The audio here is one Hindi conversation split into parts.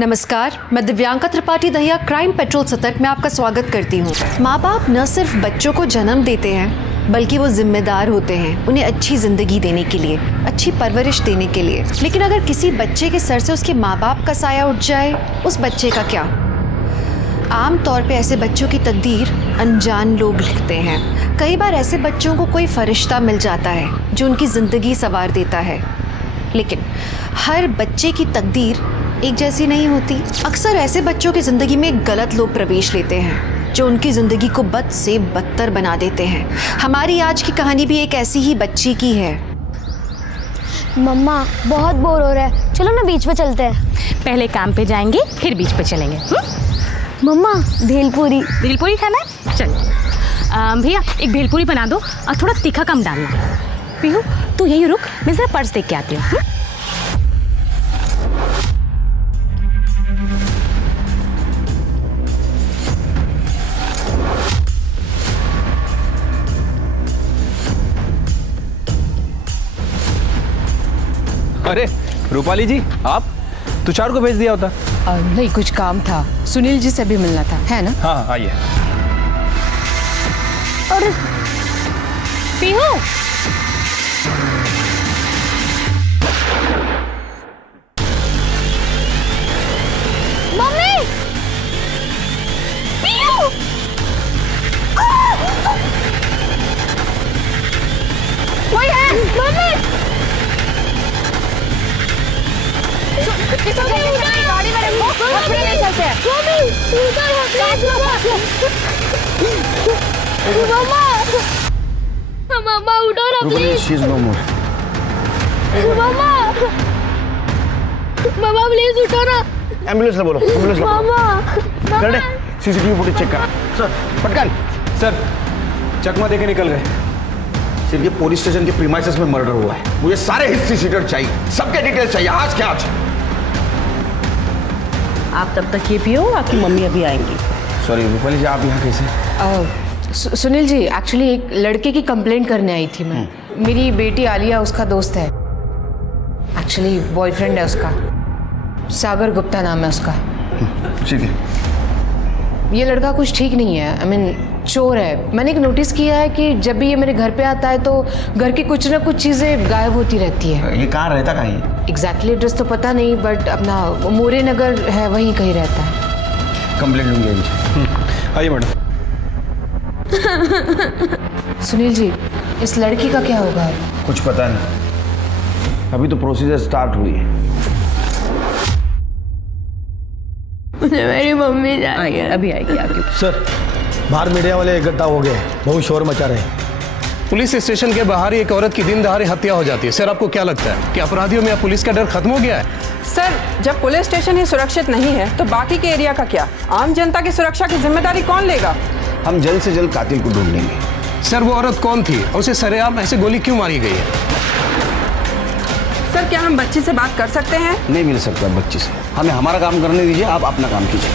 नमस्कार, मैं दिव्यांका त्रिपाठी दहिया क्राइम पेट्रोल सतर्क में आपका स्वागत करती हूँ। माँ बाप न सिर्फ बच्चों को जन्म देते हैं बल्कि वो जिम्मेदार होते हैं उन्हें अच्छी जिंदगी देने के लिए, अच्छी परवरिश देने के लिए। लेकिन अगर किसी बच्चे के सर से उसके माँ बाप का साया उठ जाए, उस बच्चे का क्या? आम तौर पे ऐसे बच्चों की तकदीर अनजान लोग लिखते हैं। कई बार ऐसे बच्चों को कोई फरिश्ता मिल जाता है जो उनकी ज़िंदगी संवार देता है, लेकिन हर बच्चे की तकदीर एक जैसी नहीं होती। अक्सर ऐसे बच्चों की ज़िंदगी में गलत लोग प्रवेश लेते हैं जो उनकी ज़िंदगी को बद से बदतर बना देते हैं। हमारी आज की कहानी भी एक ऐसी ही बच्ची की है। मम्मा बहुत बोर हो रहा है, चलो ना बीच पे चलते हैं। पहले काम पे जाएंगे फिर बीच पे चलेंगे। मम्मा भेलपूरी खाना है? चल भैया एक भेलपूरी बना दो और थोड़ा तीखा कम डालना। पीहू तू यहीं रुक, मैं जरा पर्स देख के आती हूँ। अरे रूपाली जी, आप तुषार को भेज दिया होता। नहीं, कुछ काम था, सुनील जी से भी मिलना था, है ना? हाँ आइए। और पीहू मम्मी पीहू वही है। मम्मी गाड़ी में रखो, चलते हैं। मम्मा उठो ना please. She is no more. मम्मा प्लीज उठो ना। एम्बुलेंस ले बोलो, एम्बुलेंस ले। मम्मा कर दे, सीसीटीवी फुटेज चेक कर। सर पटकन। सर चकमा देके निकल गए। सिर्फ ये पुलिस स्टेशन के प्रीमाइसेस में मर्डर हुआ है। मुझे सारे हिस्ट्री शीटर चाहिए, सबके डिटेल्स चाहिए, आज के आज। आप तब तक ये पियो, आपकी मम्मी अभी आएंगी। सॉरी रूपाली जी, आप यहाँ कैसे? सुनील जी, एक्चुअली एक लड़के की कंप्लेंट करने आई थी मैं। मेरी बेटी आलिया उसका दोस्त है, एक्चुअली बॉयफ्रेंड है उसका, सागर गुप्ता नाम है उसका। ठीक है। ये लड़का कुछ ठीक नहीं है, आई मीन चोर है। मैंने एक नोटिस किया है कि जब भी ये मेरे घर पे आता है तो घर की कुछ ना कुछ चीज़ें गायब होती रहती है। ये कहाँ रहता कहाँ है? एग्जैक्टली एड्रेस तो पता नहीं, बट अपना मोरे नगर है, वहीं कहीं रहता है। कंप्लेंट लूंगी इनसे। आइए मैडम। सुनील जी, इस लड़की का क्या होगा? कुछ पता नहीं, अभी तो प्रोसीजर स्टार्ट हुई है। मुझे मेरी मम्मी चाहिए। अभी आएगी आपकी। सर, बाहर मीडिया वाले इकट्ठा हो गए, बहुत शोर मचा रहे हैं। पुलिस स्टेशन के बाहर एक औरत की दिन दहाड़े हत्या हो जाती है। सर आपको क्या लगता है कि अपराधियों में अब पुलिस का डर खत्म हो गया है? सर, जब पुलिस स्टेशन ही सुरक्षित नहीं है तो बाकी के एरिया का क्या? आम जनता की सुरक्षा की जिम्मेदारी कौन लेगा? हम जल्द से जल्द कातिल को ढूंढेंगे। सर वो औरत कौन थी और उसे सरेआम ऐसे गोली क्यों मारी गई है? सर, क्या हम बच्ची से बात कर सकते हैं? नहीं मिल सकता बच्ची से, हमें हमारा काम करने दीजिए, आप अपना काम कीजिए।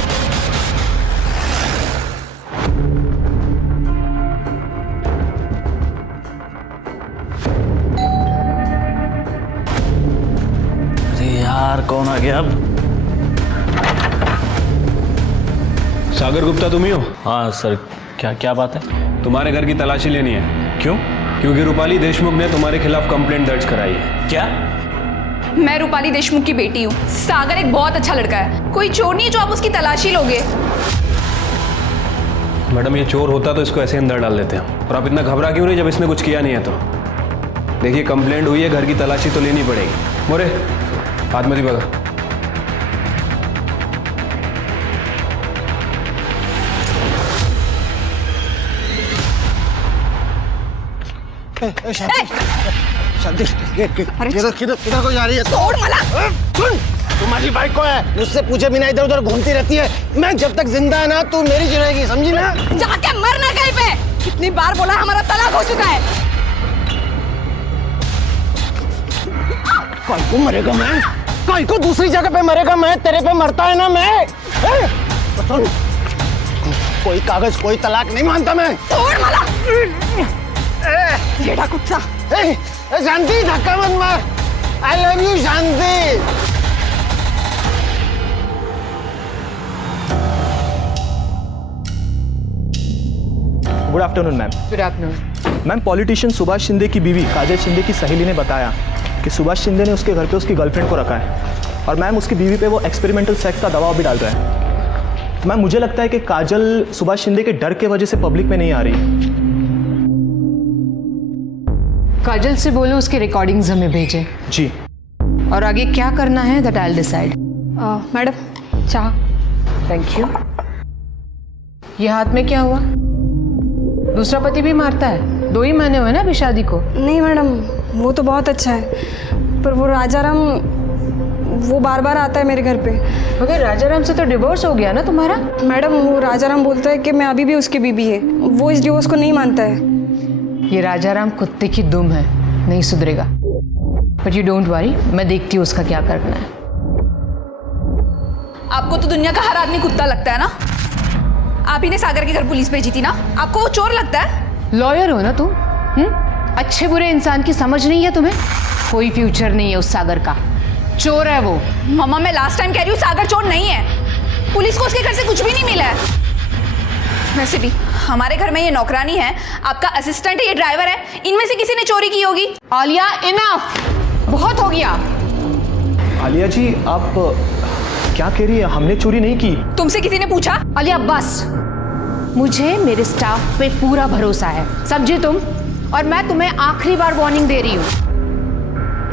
अरे यार, कौन आ गया अब? सागर गुप्ता तुम ही हो? हाँ सर, क्या बात है? तुम्हारे घर की तलाशी लेनी है। क्यों? क्योंकि रूपाली देशमुख ने तुम्हारे खिलाफ कंप्लेंट दर्ज कराई है। क्या? मैं रूपाली देशमुख की बेटी हूँ। सागर एक बहुत अच्छा लड़का है, कोई चोर नहीं है जो आप उसकी तलाशी लोगे। मैडम ये चोर होता तो इसको ऐसे अंदर डाल देते हैं। और आप इतना घबरा क्यों रही जब इसने कुछ किया नहीं है तो? देखिए कंप्लेंट हुई है, घर की तलाशी तो लेनी पड़ेगी। मोरे हाथ में भगा। शांति, किधर को जा रही है? तोड़ मला। तुम्हारी बाइक को है, मुझसे पूछे बिना इधर उधर घूमती रहती है। मैं जब तक जिंदा है ना, तू मेरी जिंदगी, समझी ना? जाके मरना कहीं पे। कितनी बार बोला, हमारा तलाक हो चुका है। कल को मरेगा मैं, कल को दूसरी जगह पे मरेगा मैं, तेरे पे मरता है ना मैं। तो सुन, कोई कागज कोई तलाक नहीं मानता मैं। तोड़ मला। जेड़ा कुत्ता। शांति, धक्का मत मार। I love you Shanti. Good afternoon ma'am. Good afternoon. Ma'am, politician Subhash Shinde की बीवी काजल शिंदे की सहेली ने बताया कि सुभाष शिंदे ने उसके घर पे उसकी गर्लफ्रेंड को रखा है और मैम उसकी बीवी पे वो एक्सपेरिमेंटल सेक्स का दबाव भी डाल रहा है। मैम, मुझे लगता है कि काजल सुभाष शिंदे के डर के वजह से पब्लिक में नहीं आ रही। काजल से बोलो उसके रिकॉर्डिंग्स हमें भेजे। जी। और आगे क्या करना है that I will decide. Madam चाह। Thank you. ये हाथ में क्या हुआ? दूसरा पति भी मारता है? 2 ही महीने हुए ना अभी शादी को। नहीं मैडम, वो तो बहुत अच्छा है, पर वो राजाराम वो बार बार आता है मेरे घर पे। मगर राजाराम से तो डिवोर्स हो गया ना तुम्हारा? मैडम वो राजाराम बोलता है कि मैं अभी भी उसकी बीबी है, वो इस डिवोर्स को नहीं मानता है। ये राजाराम कुत्ते की दुम है, नहीं सुधरेगा। बट यू डोंट वरी, मैं देखती हूँ उसका क्या करना है। आपको तो दुनिया का हर आदमी कुत्ता लगता है ना। आप ही ने सागर के घर पुलिस भेजी थी ना, आपको वो चोर लगता है? लॉयर हो ना तुम? अच्छे बुरे इंसान की समझ नहीं है तुम्हें? कोई फ्यूचर नहीं है उस सागर का, चोर है वो। मम्मा मैं लास्ट टाइम कह रही हूँ सागर चोर नहीं है। पुलिस को उसके घर से कुछ भी नहीं मिला है। वैसे भी हमारे घर में ये नौकरानी है, आपका असिस्टेंट है, ये ड्राइवर है, इनमें से किसी ने चोरी की होगी। आलिया इनफ, बहुत हो गया। आलिया जी आप क्या कह रही है? हमने चोरी नहीं की। तुमसे किसी ने पूछा? आलिया बस, मुझे मेरे स्टाफ पे पूरा भरोसा है, समझी तुम? और मैं तुम्हें आखिरी बार वार्निंग दे रही हूँ,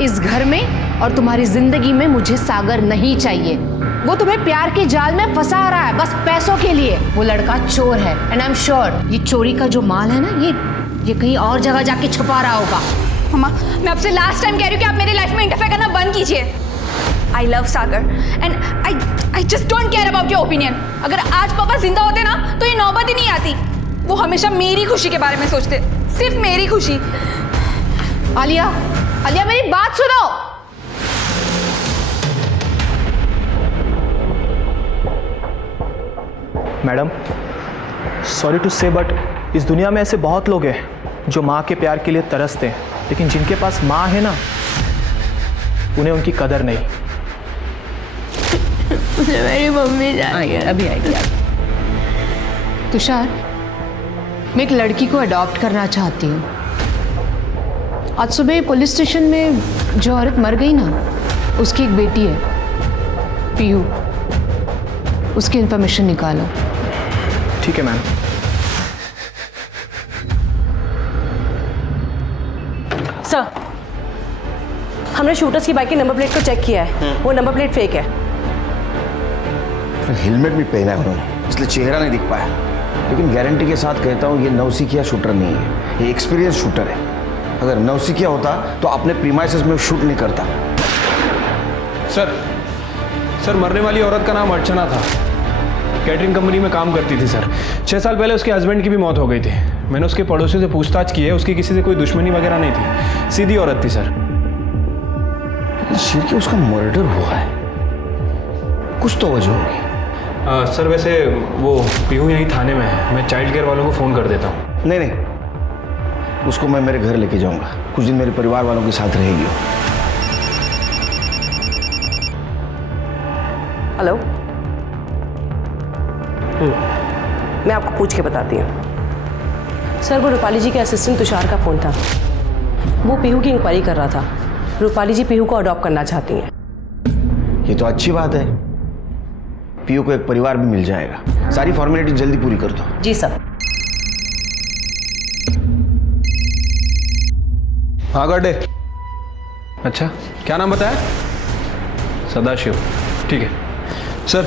इस घर में और तुम्हारी जिंदगी में मुझे सागर नहीं चाहिए। वो तुम्हें प्यार के जाल में फंसा रहा है बस पैसों के लिए। वो लड़का चोर है एंड आई एम श्योर ये चोरी का जो माल है ना, ये कहीं और जगह जाके छुपा रहा होगा। मम्मा मैं आपसे लास्ट टाइम कह रही हूँ कि आप मेरे लाइफ में इंटरफेयर करना बंद कीजिए। I love Sagar and I just don't care about your opinion. अगर आज पापा जिंदा होते ना तो ये नौबत ही नहीं आती। वो हमेशा मेरी खुशी के बारे में सोचते, सिर्फ मेरी खुशी। आलिया, आलिया मेरी बात सुनो। मैडम, सॉरी टू से बट इस दुनिया में ऐसे बहुत लोग हैं जो माँ के प्यार के लिए तरसते हैं, लेकिन जिनके पास माँ है ना, उन्हें उनकी कदर नहीं। मेरी मम्मी जाएगी, अभी आएगी। तुषार, मैं एक लड़की को अडॉप्ट करना चाहती हूँ। आज सुबह पुलिस स्टेशन में जो औरत मर गई ना, उसकी एक बेटी है, पीहू। उसकी इन्फॉर्मेशन निकालो। ठीक है मैम। सर, हमने शूटर्स की बाइक की नंबर प्लेट को चेक किया है, वो नंबर प्लेट फेक है। हेलमेट भी पहना है उन्होंने, इसलिए चेहरा नहीं दिख पाया, लेकिन गारंटी के साथ कहता हूँ ये नौसिखिया शूटर नहीं है, ये एक्सपीरियंस शूटर है। अगर नौसिखिया होता तो अपने प्रीमाइसेस में शूट नहीं करता। सर मरने वाली औरत का नाम अर्चना था, कैटरिंग कंपनी में काम करती थी सर। 6 साल पहले उसके हस्बैंड की भी मौत हो गई थी। मैंने उसके पड़ोसियों से पूछताछ की है, उसकी किसी से कोई दुश्मनी वगैरह नहीं थी, सीधी औरत थी सर। शिर के उसका मर्डर हुआ है, कुछ तो वजह होगी। सर वैसे वो पीहू यहीं थाने में है, मैं चाइल्ड केयर वालों को फ़ोन कर देता हूँ। नहीं, उसको मैं मेरे घर लेके जाऊंगा, कुछ दिन मेरे परिवार वालों के साथ रहेगी। हेलो, मैं आपको पूछ के बताती हूँ। सर वो रूपाली जी के असिस्टेंट तुषार का फ़ोन था, वो पीहू की इंक्वायरी कर रहा था। रूपाली जी पीहू को अडॉप्ट करना चाहती हैं। ये तो अच्छी बात है, पीहू को एक परिवार भी मिल जाएगा। सारी फॉर्मेलिटी जल्दी पूरी कर दो। जी सर। हाँ गड्ढे। अच्छा क्या नाम बताया? सदाशिव। ठीक है सर,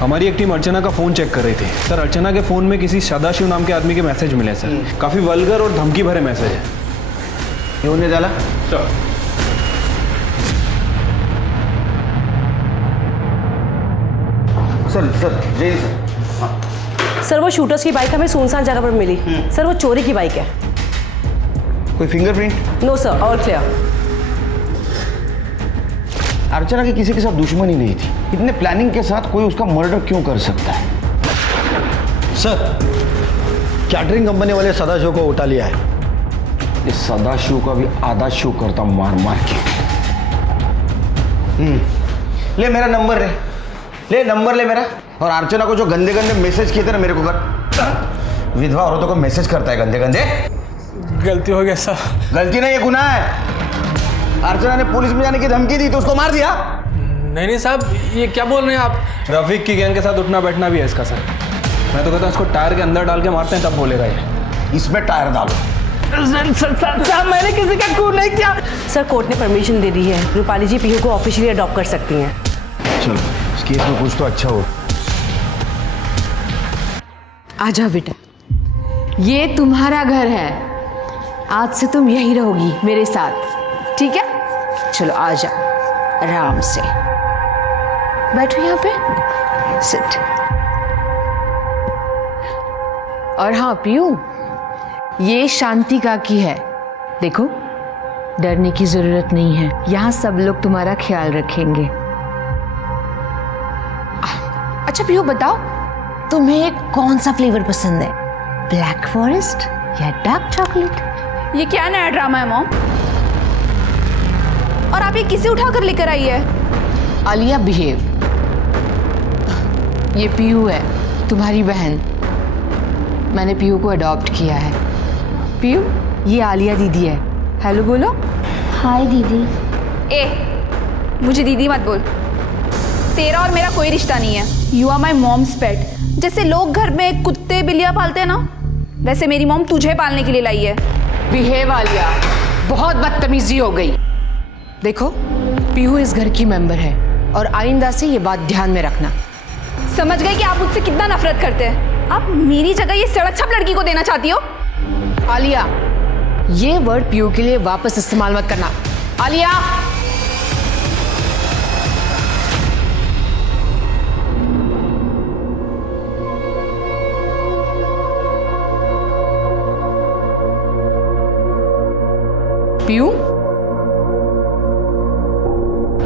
हमारी एक टीम अर्चना का फ़ोन चेक कर रही थी सर। अर्चना के फ़ोन में किसी सदाशिव नाम के आदमी के मैसेज मिले सर, काफ़ी वल्गर और धमकी भरे मैसेज है। ये उन्हें डाला सर जय सर। सर वो शूटर्स की बाइक हमें सुनसान जगह पर मिली। सर वो चोरी की बाइक है। कोई fingerprint? No sir, all clear. Archana की किसी के साथ दुश्मनी नहीं थी, इतने प्लानिंग के साथ कोई उसका मर्डर क्यों कर सकता है? सर, कैटरिंग कंपनी वाले सदाशिव को उठा लिया है। इस सदाशिव का भी आधा शो करता हूं मार मार के। ले मेरा नंबर ले नंबर ले मेरा। और अर्चना को जो गंदे गंदे मैसेज किए थे ना मेरे को कर। विधवा औरतों को मैसेज करता है गंदे गंदे। गलती हो गया सर। गलती नहीं, ये गुनाह है। अर्चना ने पुलिस में जाने की धमकी दी तो उसको मार दिया। नहीं साहब, ये क्या बोल रहे हैं आप? रफीक की गैंग के साथ उठना बैठना भी है इसका सर। मैं तो कहता हूँ इसको टायर के अंदर डाल के मारते हैं, तब बोलेगा ये। इसमें टायर डालो। सर मैंने किसी का खून नहीं किया। सर कोर्ट ने परमिशन दे दी है, रूपाली जी पीहू को ऑफिशियली अडॉप्ट कर सकती हैं। चलो इस केस में कुछ तो अच्छा हो। आ जाओ बेटा, ये तुम्हारा घर है, आज से तुम यहीं रहोगी मेरे साथ, ठीक है? चलो आ जाओ आराम से, बैठो यहाँ पे, सिट। और हाँ पीयू, ये शांति काकी है, देखो डरने की जरूरत नहीं है, यहाँ सब लोग तुम्हारा ख्याल रखेंगे। अच्छा पीयू बताओ, तुम्हें कौन सा फ्लेवर पसंद है, ब्लैक फॉरेस्ट या डार्क चॉकलेट? ये क्या नया ड्रामा है मॉम? और आप ये किसे उठा कर लेकर आई है? आलिया बिहेव। ये पीयू है, तुम्हारी बहन। मैंने पीयू को अडॉप्ट किया है। पीयू, ये आलिया दीदी है। हेलो बोलो। हाय दीदी। ए, मुझे दीदी मत बोल। तेरा और मेरा कोई रिश्ता नहीं है। यू आर माई मॉम्स पेट। जैसे लोग घर में कुत्ते बिल्लियाँ पालते हैं ना, वैसे मेरी मॉम तुझे पालने के लिए लाई है। बिहेव आलिया, बहुत बदतमीजी हो गई। देखो पीहू इस घर की मेंबर है और आइंदा से ये बात ध्यान में रखना। समझ गए कि आप मुझसे कितना नफरत करते हैं। आप मेरी जगह ये सड़क छप लड़की को देना चाहती हो? आलिया, ये वर्ड पीयू के लिए वापस इस्तेमाल मत करना। आलिया, पीयू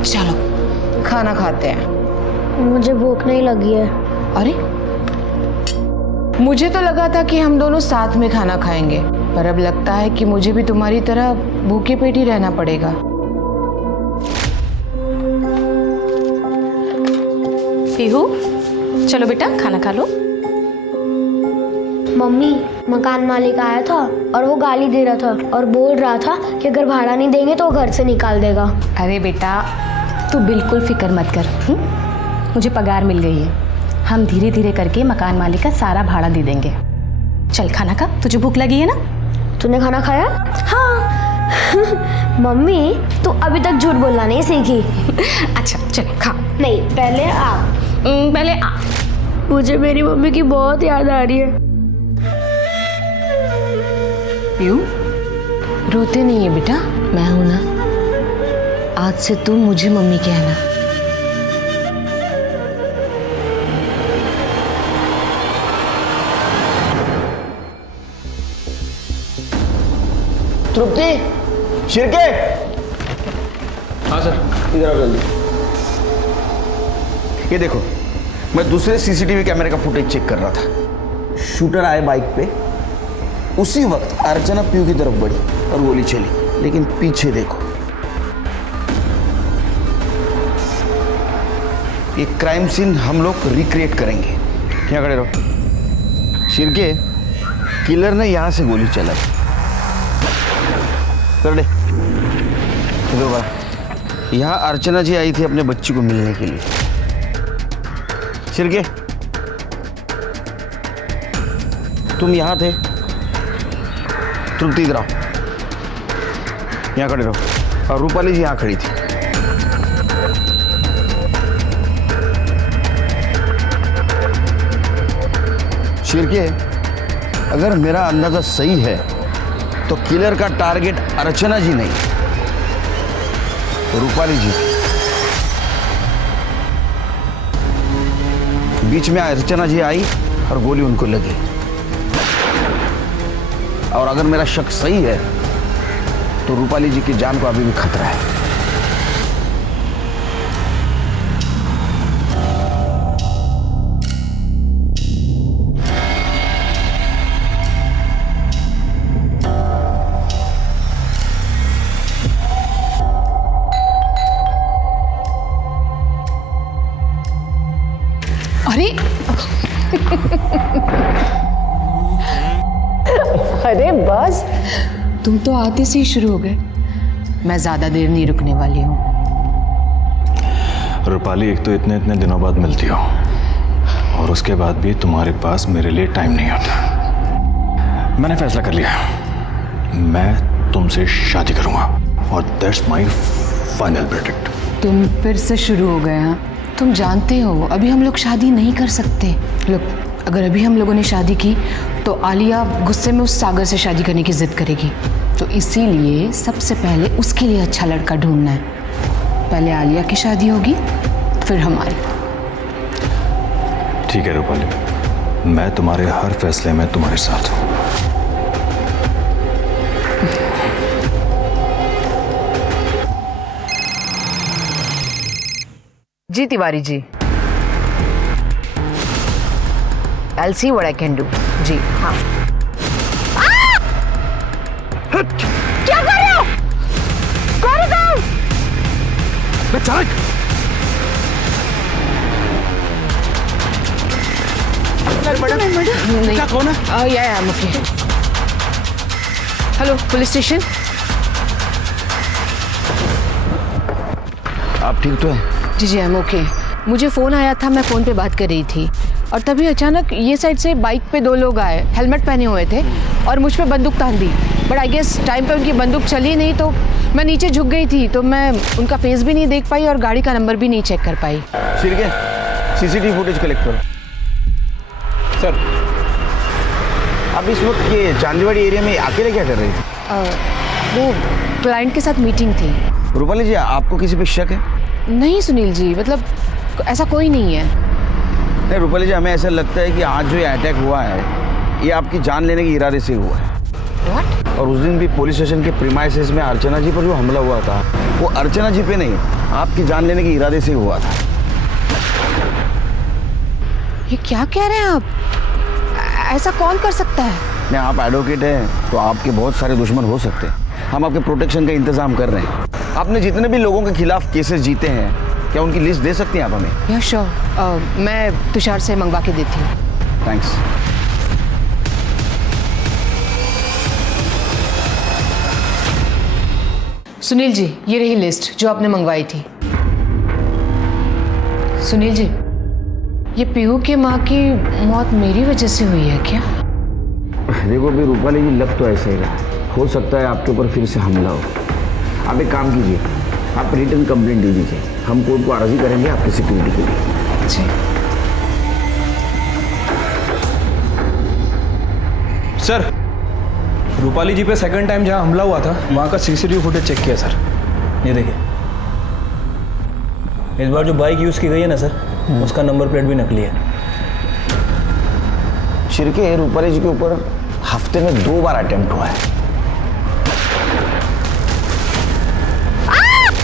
चलो खाना खाते हैं। मुझे भूख नहीं लगी है। अरे मुझे तो लगा था कि हम दोनों साथ में खाना खाएंगे, पर अब लगता है कि मुझे भी तुम्हारी तरह भूखे पेट ही रहना पड़ेगा। पीहू चलो बेटा खाना खा लो। मम्मी, मकान मालिक आया था और वो गाली दे रहा था और बोल रहा था कि अगर भाड़ा नहीं देंगे तो वो घर से निकाल देगा। अरे बेटा तू बिल्कुल फिक्र मत कर। मुझे पगार मिल गई है, हम धीरे धीरे करके मकान मालिक का सारा भाड़ा दे देंगे। चल खाना खा, तुझे भूख लगी है ना? तूने खाना खाया? हाँ। मम्मी तू अभी तक झूठ बोलना नहीं सीखी। अच्छा चल खा। नहीं, पहले आप। पहले आ। मुझे मेरी मम्मी की बहुत याद आ रही है। पीयू रोते नहीं है बेटा, मैं हूं ना, आज से तुम मुझे मम्मी कहना। तृप्ति, शिरके। हाँ सर। इधर आओ जल्दी। ये देखो, मैं दूसरे सीसीटीवी कैमरे का फुटेज चेक कर रहा था। शूटर आए बाइक पे, उसी वक्त अर्चना पीयू की तरफ बढ़ी और गोली चली, लेकिन पीछे देखो। ये क्राइम सीन हम लोग रिक्रिएट करेंगे। यहाँ खड़े रहो। शिरके, किलर ने यहाँ से गोली चलाई। कर दे। इधर बड़ा। यहाँ अर्चना जी आई थी अपने बच्ची को मिलने के लिए। शिरके, तुम यहाँ थे। तृप्ति इधर आओ, यहाँ खड़े रहो। और रूपाली जी यहाँ खड़ी थी। शिरके, अगर मेरा अंदाजा सही है तो किलर का टारगेट अर्चना जी नहीं, रूपाली जी। बीच में अर्चना जी आई और गोली उनको लगी। और अगर मेरा शक सही है तो रूपाली जी की जान को अभी भी खतरा है। अरे अरे बस, तुम तो आते से ही शुरू हो गए। मैं ज्यादा देर नहीं रुकने वाली हूँ। रूपाली, एक तो इतने इतने दिनों बाद मिलती हो और उसके बाद भी तुम्हारे पास मेरे लिए टाइम नहीं होता। मैंने फैसला कर लिया, मैं तुमसे शादी करूंगा और दैट्स माय फाइनल वर्डिक्ट। तुम फिर से शुरू हो गए। हाँ, तुम जानते हो अभी हम लोग शादी नहीं कर सकते। लोग, अगर अभी हम लोगों ने शादी की तो आलिया गुस्से में उस सागर से शादी करने की जिद करेगी। तो इसीलिए सबसे पहले उसके लिए अच्छा लड़का ढूंढना है। पहले आलिया की शादी होगी, फिर हमारी। ठीक है रूपाली, मैं तुम्हारे हर फैसले में तुम्हारे साथ हूँ। जी Tiwari ji, I'll see what I can do। जी हाँ। क्या कर रहे हो? कौन है? क्या कौन है? या मुझे। Hello police station. आप ठीक तो हैं? जी आई एम ओके। मुझे फ़ोन आया था, मैं फ़ोन पे बात कर रही थी और तभी अचानक ये साइड से बाइक पे 2 लोग आए, हेलमेट पहने हुए थे और मुझ पे बंदूक तान दी। बट आई गेस टाइम पे उनकी बंदूक चली नहीं, तो मैं नीचे झुक गई थी, तो मैं उनका फेस भी नहीं देख पाई और गाड़ी का नंबर भी नहीं चेक कर पाई। शिर्के, सीसीटीवी फुटेज कलेक्ट करो। सर, आप इस वक्त ये चांदीवाड़ी एरिया में अकेले क्या कर रही थी? वो क्लाइंट के साथ मीटिंग थी। रूपाली जी, आपको किसी पे शक है? नहीं सुनील जी, मतलब ऐसा कोई नहीं है। नहीं रूपाली जी, हमें ऐसा लगता है कि आज जो ये अटैक हुआ है ये आपकी जान लेने के इरादे से हुआ है। What? और उस दिन भी पुलिस स्टेशन के प्रीमाइसेस में अर्चना जी पर जो हमला हुआ था वो अर्चना जी पे नहीं, आपकी जान लेने के इरादे से हुआ था। ये क्या कह रहे हैं आप? ऐसा कौन कर सकता है? नहीं, आप एडवोकेट हैं तो आपके बहुत सारे दुश्मन हो सकते हैं। हम आपके प्रोटेक्शन का इंतजाम कर रहे हैं। आपने जितने भी लोगों के खिलाफ केसेस जीते हैं, क्या उनकी लिस्ट दे सकती हैं आप हमें? या श्योर, मैं तुषार से मंगवा के देती हूँ। थैंक्स। सुनील जी, ये रही लिस्ट जो आपने मंगवाई थी। सुनील जी, ये पीहू की माँ की मौत मेरी वजह से हुई है क्या? देखो भी रूपाली जी, लग तो ऐसा ही रहा। हो सकता है आपके ऊपर फिर से हमला हो। आप एक काम कीजिए, आप रिटर्न कंप्लेंट दे दीजिए, हम कोर्ट को अर्जी करेंगे आपकी सिक्योरिटी के लिए। जी सर, रूपाली जी पे सेकंड टाइम जहाँ हमला हुआ था वहाँ का सीसीटीवी फुटेज चेक किया सर। ये देखिए, इस बार जो बाइक यूज़ की गई है ना सर, उसका नंबर प्लेट भी नकली है। शिर्के, रूपाली जी के ऊपर हफ्ते में 2 बार अटेम्प्ट हुआ है।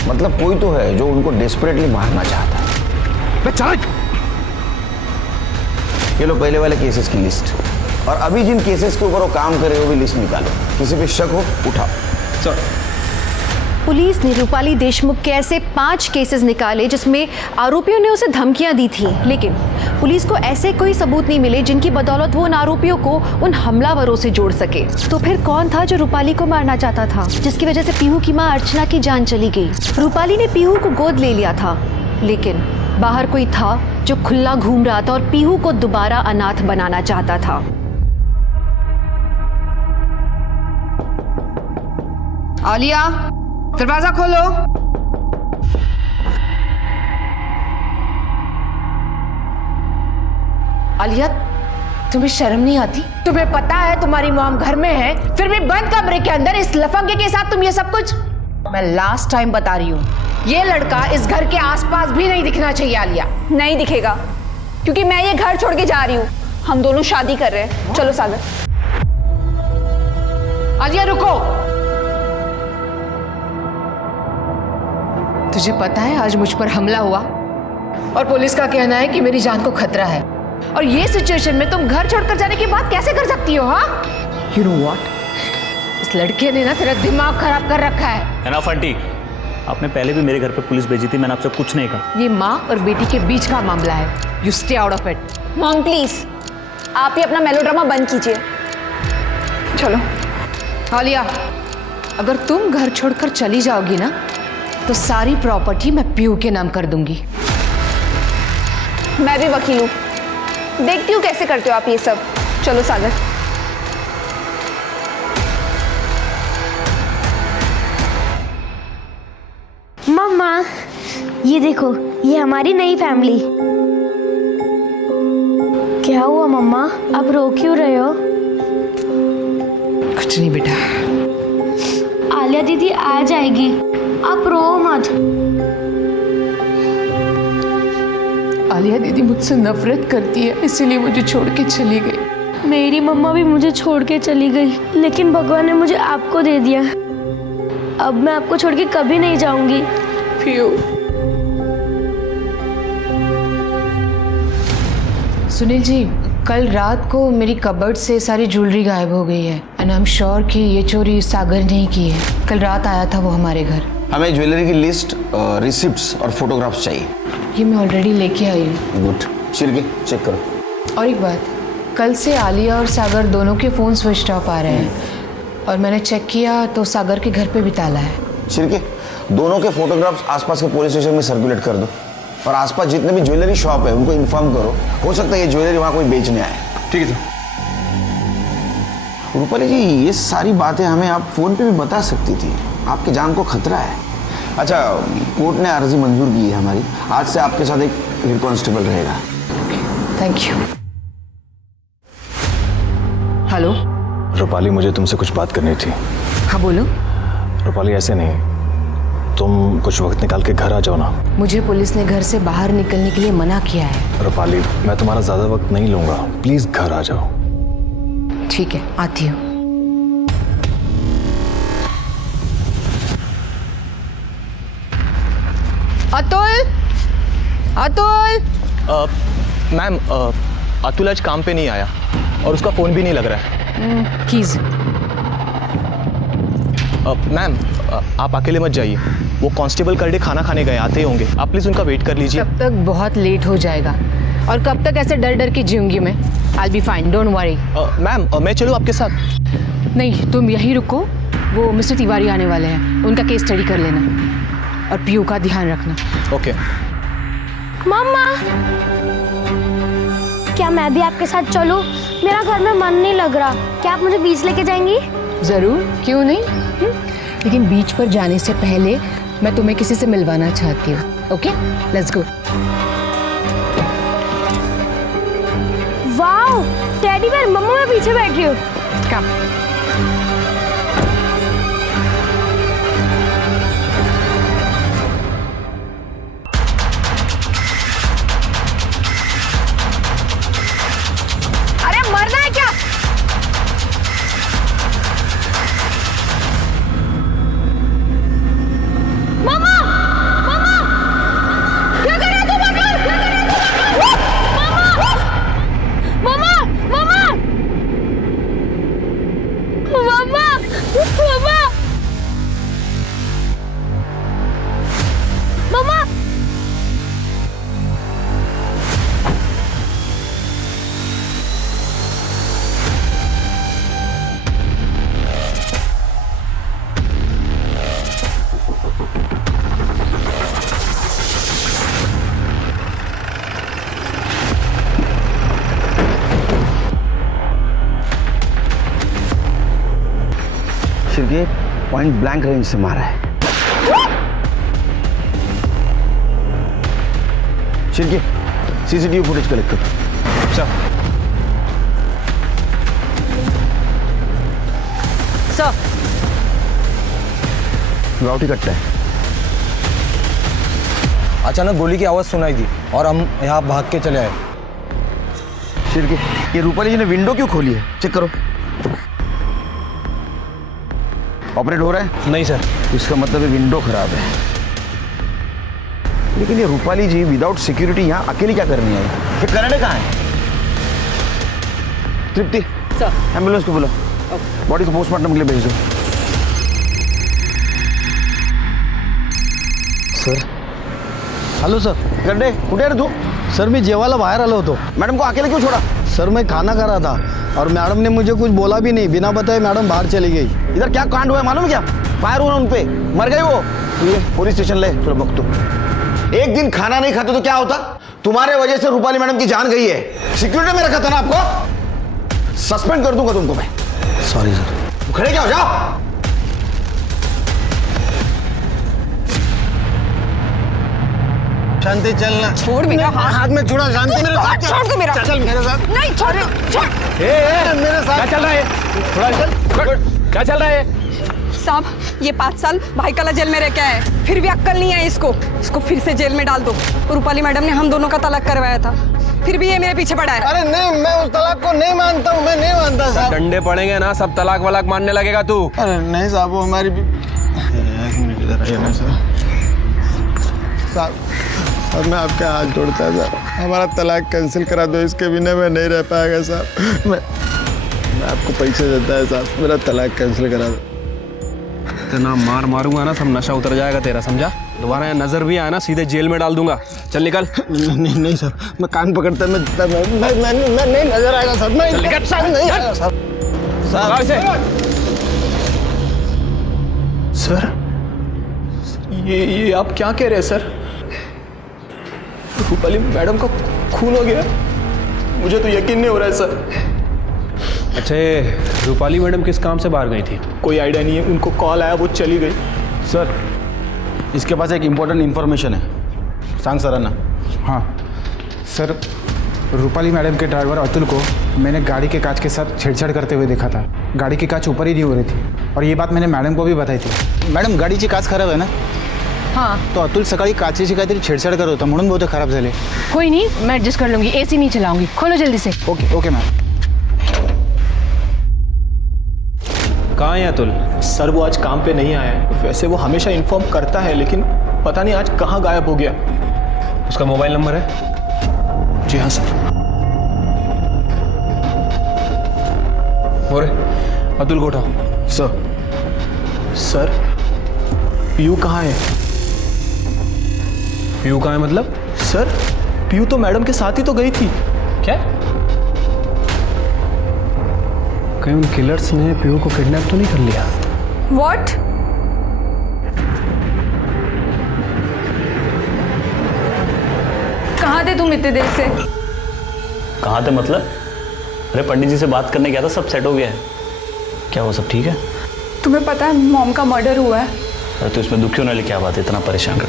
मतलब कोई तो है जो उनको डेस्परेटली मारना चाहता है। ये लो पहले वाले केसेस की लिस्ट, और अभी जिन केसेस के ऊपर वो काम कर रहे हो भी लिस्ट निकालो। किसी पे शक हो उठाओ। सर, पुलिस ने रूपाली देशमुख के ऐसे 5 केसेस निकाले जिसमें आरोपियों ने उसे धमकियां दी थी, लेकिन पुलिस को ऐसे कोई सबूत नहीं मिले जिनकी बदौलत वो उन आरोपियों को उन हमलावरों से जोड़ सके। तो फिर कौन था जो रूपाली को मारना चाहता था, जिसकी वजह से पीहू की मां अर्चना की जान चली गई? रूपाली ने पीहू को गोद ले लिया था, लेकिन बाहर कोई था जो खुला घूम रहा था और पीहू को दोबारा अनाथ बनाना चाहता था। आलिया, दरवाजा खोलो। आलिया, तुम्हें शर्म नहीं आती? तुम्हें पता है तुम्हारी मॉम घर में है, फिर भी बंद कमरे के अंदर इस लफंगे के साथ तुम ये सब कुछ। मैं लास्ट टाइम बता रही हूँ, ये लड़का इस घर के आसपास भी नहीं दिखना चाहिए। आलिया, नहीं दिखेगा, क्योंकि मैं ये घर छोड़ के जा रही हूँ। हम दोनों शादी कर रहे हैं। चलो सागर। आलिया रुको। तुझे पता है आज मुझ पर हमला हुआ और पुलिस का कहना है कि मेरी जान को खतरा है, और ये सिचुएशन में तुम घर छोड़कर जाने की बात कैसे कर सकती हो? हाँ, You know what? इस लड़के ने ना तेरा दिमाग खराब कर रखा है। ना फंटी, आपने पहले भी मेरे घर पे पुलिस भेजी थी, मैंने आपसे कुछ नहीं कहा। ये माँ और बेटी के बीच का मामला है। You stay out of it. Mom please, आप ही अपना मेलोड्रामा बंद कीजिए। चलो आलिया, अगर तुम घर छोड़कर चली जाओगी ना तो सारी प्रॉपर्टी मैं पीयू के नाम कर दूंगी। मैं भी वकील हूँ, देखती हूँ कैसे करते हो आप ये सब। चलो सागर। मम्मा ये देखो, ये हमारी नई फैमिली। क्या हुआ मम्मा, आप रो क्यों रहे हो? कुछ नहीं बेटा। आलिया दीदी आ जाएगी, आप रो मत। आलिया दीदी मुझसे नफरत करती है, इसीलिए मुझे छोड़ के चली गई। मेरी मम्मा भी मुझे छोड़ के चली गई, लेकिन भगवान ने मुझे आपको दे दिया। अब मैं आपको छोड़ के कभी नहीं जाऊंगी। पीयू, सुनील जी, कल रात को मेरी कबर्ड से सारी ज्वेलरी गायब हो गई है एंड आई एम श्योर कि ये चोरी सागर ने ही की है। कल रात आया था वो हमारे घर। हमें ज्वेलरी की लिस्ट, रिसिप्ट्स और फोटोग्राफ्स चाहिए। ये मैं ऑलरेडी लेके आई हूँ। गुड, शिरके चेक करो। और एक बात, कल से आलिया और सागर दोनों के फ़ोन स्विच ऑफ आ रहे हैं और मैंने चेक किया तो सागर के घर पे भी ताला है। शिरके, दोनों के फोटोग्राफ्स आसपास के पुलिस स्टेशन में सर्कुलेट कर दो और आसपास जितने भी ज्वेलरी शॉप है उनको इन्फॉर्म करो। हो सकता है ये ज्वेलरी वहाँ कोई बेचने आए। ठीक है सर। रूपाली जी, ये सारी बातें हमें आप फ़ोन पे भी बता सकती थी, आपकी जान को खतरा है। अच्छा, कोर्ट ने अर्जी मंजूर की है हमारी, आज से आपके साथ एक हेड कांस्टेबल रहेगा। Thank you. हेलो रूपाली, मुझे तुमसे कुछ बात करनी थी। हाँ बोलो। रूपाली, ऐसे नहीं, तुम कुछ वक्त निकाल के घर आ जाओ ना। मुझे पुलिस ने घर से बाहर निकलने के लिए मना किया है। रूपाली, मैं तुम्हारा ज़्यादा वक्त नहीं लूँगा, प्लीज़ घर आ जाओ। ठीक है, आती हूँ। अतुल, अतुल। मैम, अतुल आज काम पे नहीं आया और उसका फ़ोन भी नहीं लग रहा है। कीज। मैम, आप अकेले मत जाइए, वो कांस्टेबल करडे खाना खाने गए, आते ही होंगे। आप प्लीज़ उनका वेट कर लीजिए। तब तक बहुत लेट हो जाएगा और कब तक ऐसे डर डर के जीऊंगी मैं। I'll be fine, don't worry। Ma'am, मैं चलूँ आपके साथ? नहीं, तुम यहीं रुको, वो मिस्टर तिवारी आने वाले हैं, उनका केस स्टडी कर लेना और पीयू का ध्यान रखना। ओके। मम्मा, क्या मैं भी आपके साथ चलूं? मेरा घर में मन नहीं लग रहा, क्या आप मुझे बीच लेके जाएंगी? ज़रूर, क्यों नहीं। लेकिन बीच पर जाने से पहले मैं तुम्हें किसी से मिलवाना चाहती हूँ। Okay, let's go. Wow, teddy bear. Mama, मैं पीछे बैठ रही हूँ। कम। अरे मरना है क्या? मामा, मामा, क्या कर रहे हो तुम? मामा, मामा, मामा, मामा, मामा। शिरके, पॉइंट ब्लैंक रेंज से मारा है। शिरके, सीसीटीवी फुटेज कलेक्ट करो। सर। राउटी कट्टा है। अचानक गोली की आवाज़ सुनाई दी और हम यहाँ भाग के चले आए। शिरके, ये रूपाली जी ने विंडो क्यों खोली है? चेक करो। ऑपरेट हो रहा है? नहीं सर। इसका मतलब है विंडो खराब है। लेकिन ये रूपाली जी विदाउट सिक्योरिटी यहाँ अकेली क्या करनी है? ये कनाडा कहाँ है? तृप्ति, एम्बुलेंस को बोलो, बॉडी को पोस्टमार्टम के लिए भेज दो। सर। Hello sir. गड्डे, कुठे आहे रे तू? सर, मी जेवायला बाहेर आलो होतो। मॅडम को अकेले क्यों छोड़ा? सर मैं खाना खा रहा था और मैडम ने मुझे कुछ बोला भी नहीं, बिना बताए मैडम बाहर चली गई। इधर क्या कांड हुआ है मालूम है क्या? फायर हुआ उन पे, मर गए वो। तो ये पुलिस स्टेशन ले थोड़ा वक्त। एक दिन खाना नहीं खाते तो क्या होता? तुम्हारे वजह से रूपाली मैडम की जान गई है। सिक्योरिटी में रखा था ना आपको, सस्पेंड कर दूंगा तुमको मैं। Sorry sir. खड़े क्या हो जाओ। शांति चलना। छोड़ मेरा हाथ में छुड़ा। शांति मेरे साथ छोड़ दो मेरा। चल मेरे साथ। नहीं छोड़ छोड़। मेरे साथ। क्या चल रहा है? थोड़ा क्या चल रहा है? साहब ये 5 साल भाईकला जेल में रह के आए, फिर भी अक्ल नहीं है इसको फिर से जेल में डाल दो। रूपाली मैडम ने हम दोनों का तलाक करवाया था, फिर भी ये मेरे पीछे पड़ा है। अरे नहीं, मैं उस तलाक को नहीं मानता हूँ, मैं नहीं मानता साहब। डंडे पड़ेंगे ना, सब तलाक वलाक मानने लगेगा तू। अरे नहीं साहब, वो हमारी भी। एक मिनट इधर आइए ना साहब। अब मैं आपके हाथ जोड़ता है साहब, हमारा तलाक कैंसिल करा दो, इसके बिना मैं नहीं रह पाएगा साहब। मैं आपको पैसे देता है साहब, मेरा तलाक कैंसिल करा दो। इतना मार मारूंगा ना, सब नशा उतर जाएगा तेरा, समझा? दोबारा यहाँ नजर भी आया ना, सीधे जेल में डाल दूंगा। चल निकल। नहीं सर, मैं कान पकड़ता मैं नहीं नजर आएगा सर। मैं नहीं आएगा सर। सर ये आप क्या कह रहे हैं सर? रूपाली मैडम का खून हो गया? मुझे तो यकीन नहीं हो रहा है सर। अच्छा, रूपाली मैडम किस काम से बाहर गई थी? कोई आइडिया नहीं है, उनको कॉल आया, वो चली गई। सर इसके पास एक इम्पोर्टेंट इन्फॉर्मेशन है। सांग सर ना। हाँ सर, रूपाली मैडम के ड्राइवर अतुल को मैंने गाड़ी के कांच के साथ छेड़छाड़ करते हुए देखा था। गाड़ी की कांच ऊपर ही नहीं हो रही थी और ये बात मैंने मॅडम को भी बताई थी। मॅडम गाडीची काच खराब आहे ना? हाँ तो अतुल सकाळी काचेची काहीतरी छेडछाड करत होता म्हणून बहुतेक खराब झाले। कोई नहीं, मैं एडजस्ट कर लूंगी, एसी नहीं चलाऊंगी। खोलो जल्दी से। Okay okay ma'am. कहाँ है अतुल? सर वो आज काम पे नहीं आया है। वैसे वो हमेशा इन्फॉर्म करता है, लेकिन पता नहीं आज कहाँ गायब हो गया। उसका मोबाइल नंबर है? जी हाँ सर। और अतुल को उठाओ। सर पीयू कहाँ है? पीयू कहाँ है मतलब? सर पीयू तो मैडम के साथ ही तो गई थी। क्या? कहीं उन किलर्स ने पीयू को किडनैप तो नहीं कर लिया? What? कहाँ थे तुम इतने देर से? कहाँ थे मतलब? अरे पंडित जी से बात करने गया था, सब सेट हो गया है। क्या वो सब ठीक है? तुम्हें पता है मॉम का मर्डर हुआ है? अरे तो इसमें दुखी होने वाली क्या बात है, इतना परेशान कर।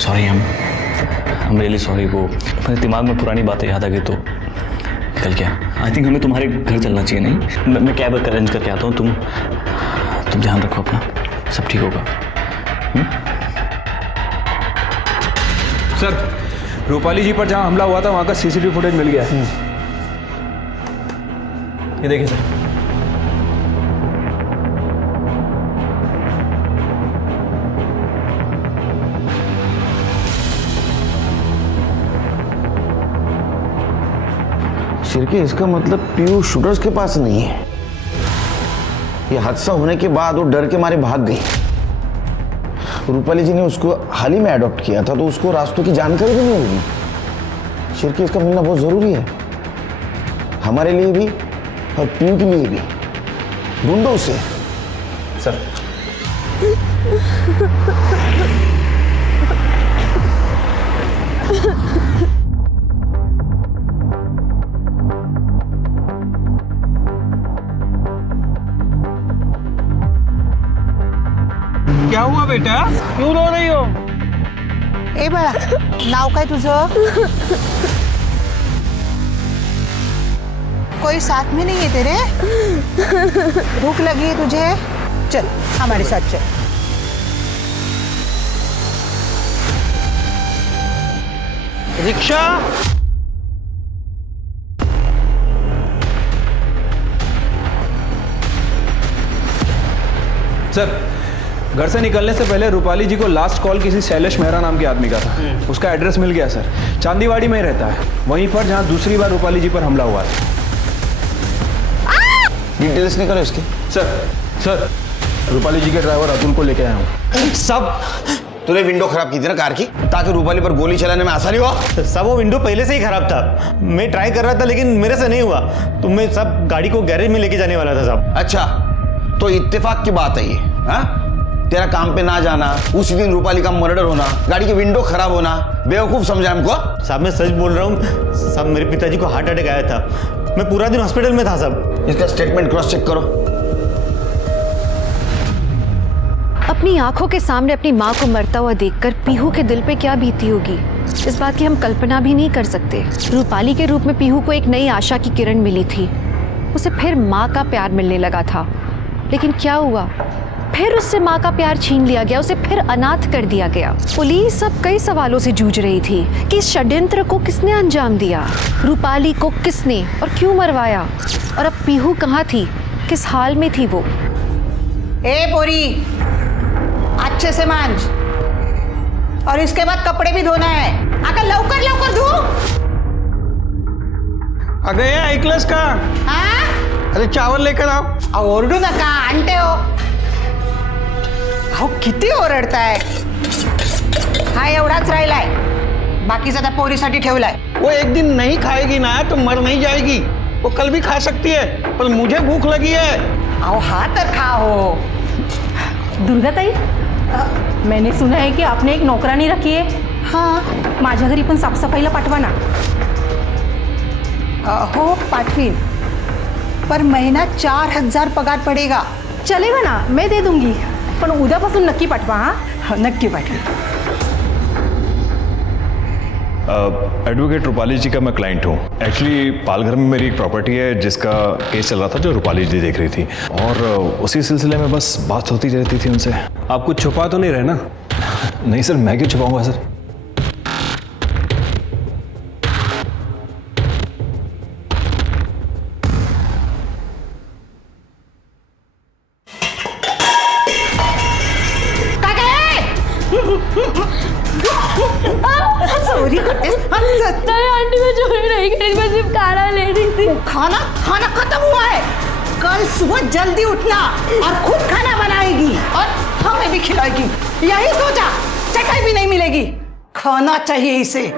सॉरी, हम रियली सॉरी। वो मेरे दिमाग में पुरानी बातें याद आ गई तो निकल गया। आई थिंक हमें तुम्हारे घर चलना चाहिए। नहीं, मैं कैब अरेंज करके आता हूँ। तुम ध्यान रखो अपना, सब ठीक होगा। सर रूपाली जी पर जहाँ हमला हुआ था वहाँ का सीसीटीवी फुटेज मिल गया है। ये देखिए सर। शिरके, इसका मतलब पीयू शूटर्स के पास नहीं है। ये हादसा होने के बाद वो डर के मारे भाग गई। रूपाली जी ने उसको हाल ही में अडॉप्ट किया था, तो उसको रास्तों की जानकारी भी नहीं होगी। शिरके, इसका मिलना बहुत जरूरी है, हमारे लिए भी और पीयू के लिए भी। ढूंढो उसे। सर क्या हुआ बेटा, क्यों रो रही हो? ए बाळा, नाव काय तुझं? कोई साथ में नहीं है तेरे? भूख लगी है तुझे? चल हमारे साथ चल। रिक्शा। सर घर से निकलने से पहले रूपाली जी को लास्ट कॉल किसी शैलेश मेहरा नाम के आदमी का था। उसका एड्रेस मिल गया सर, चांदीवाड़ी में ही रहता है, वहीं पर जहां दूसरी बार रूपाली जी पर हमला हुआ था। डिटेल्स निकालो इसके। सर रूपाली जी के ड्राइवर अतुल को लेके आया हूँ। सब तूने विंडो खराब की थी ना कार की, ताकि रूपाली पर गोली चलाने में आसानी हो। साहब वो विंडो पहले से ही खराब था, मैं ट्राई कर रहा था लेकिन मेरे से नहीं हुआ, तो मैं सब गाड़ी को गैरेज में लेके जाने वाला था साहब। अच्छा, तो इत्तेफाक की बात है ये? हाँ, तेरा काम पे ना जाना, उसी दिन रूपाली का मर्डर होना, गाड़ी की विंडो खराब होना, बेवकूफ समझा हमको? साहब मैं सच बोल रहा हूँ साहब, मेरे पिताजी को हार्ट अटैक आया था, मैं पूरा दिन हॉस्पिटल में था साहब। इसका स्टेटमेंट क्रॉस चेक करो। अपनी आंखों के सामने अपनी माँ को मरता हुआ देखकर पीहू के दिल पे क्या बीती होगी, इस बात की हम कल्पना भी नहीं कर सकते। रूपाली के रूप में पीहू को एक नई आशा की किरण मिली थी, उसे फिर माँ का प्यार मिलने लगा था, लेकिन क्या हुआ? फिर उससे माँ का प्यार छीन लिया गया, उसे फिर अनाथ कर दिया गया। पुलिस अब कई सवालों से जूझ रही थी कि इस षड्यंत्र को किसने अंजाम दिया, रूपाली को किसने और क्यों मरवाया, और अब पीहू कहाँ थी, किस हाल में थी वो? ए पोरी, अच्छे से मांझ, और इसके बाद कपड़े भी धोना है। अगर लवकर लवकर धो। अगं हे ऐकलंस का? अरे चावल लेकर आओ. ओरडू नका, आणते हो. अहो किती ओरडताय. हा एवढाच राहिलाय, बाकीचा त्या पोरीसाठी ठेवलाय. वो एक दिन नहीं खाएगी ना तो मर नहीं जाएगी, वो कल भी खा सकती है, पर मुझे भूख लगी है. अहो हा तर खा हो. दुर्गा ताई, मैंने सुना है कि आपने एक नौकरानी रखी है. हाँ, माझ्या घरी पण साफसफाईला पाठवा ना. हो पाठवीन, पर महीना 4000 पगार पडेगा. चलेगा ना, मैं दे दूंगी, पण उद्यापासून नक्की पाठवा. हाँ नक्की पाठवी. एडवोकेट रूपाली जी का मैं क्लाइंट हूँ. एक्चुअली पालघर में मेरी एक प्रॉपर्टी है जिसका केस चल रहा था, जो रूपाली जी देख रही थी, और उसी सिलसिले में बस बात होती रहती थी उनसे. आप कुछ छुपा तो नहीं रहे ना? नहीं सर, मैं क्यों छुपाऊंगा सर. चोरी करते नहीं आंटी, मैं चोरी नहीं करी, मैं सिर्फ खाना ले रही थी. खाना खाना खत्म हुआ है. कल सुबह जल्दी उठना और खुद खाना बनाएगी और हमें भी खिलाएगी. यही सोचा, चटाई भी नहीं मिलेगी. खाना चाहिए इसे.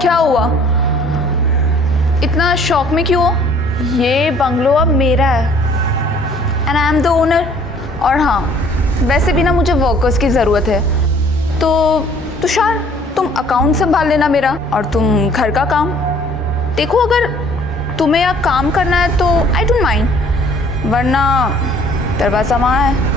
क्या हुआ? इतना शॉक में क्यों हो? ये बंगलो अब मेरा है and I am the owner. और हाँ, वैसे भी ना मुझे वर्कर्स की ज़रूरत है. तो तुषार, तुम अकाउंट संभाल लेना मेरा, और तुम घर का काम देखो. अगर तुम्हें यहाँ काम करना है तो आई डोंट माइंड, वरना दरवाज़ा वहाँ है.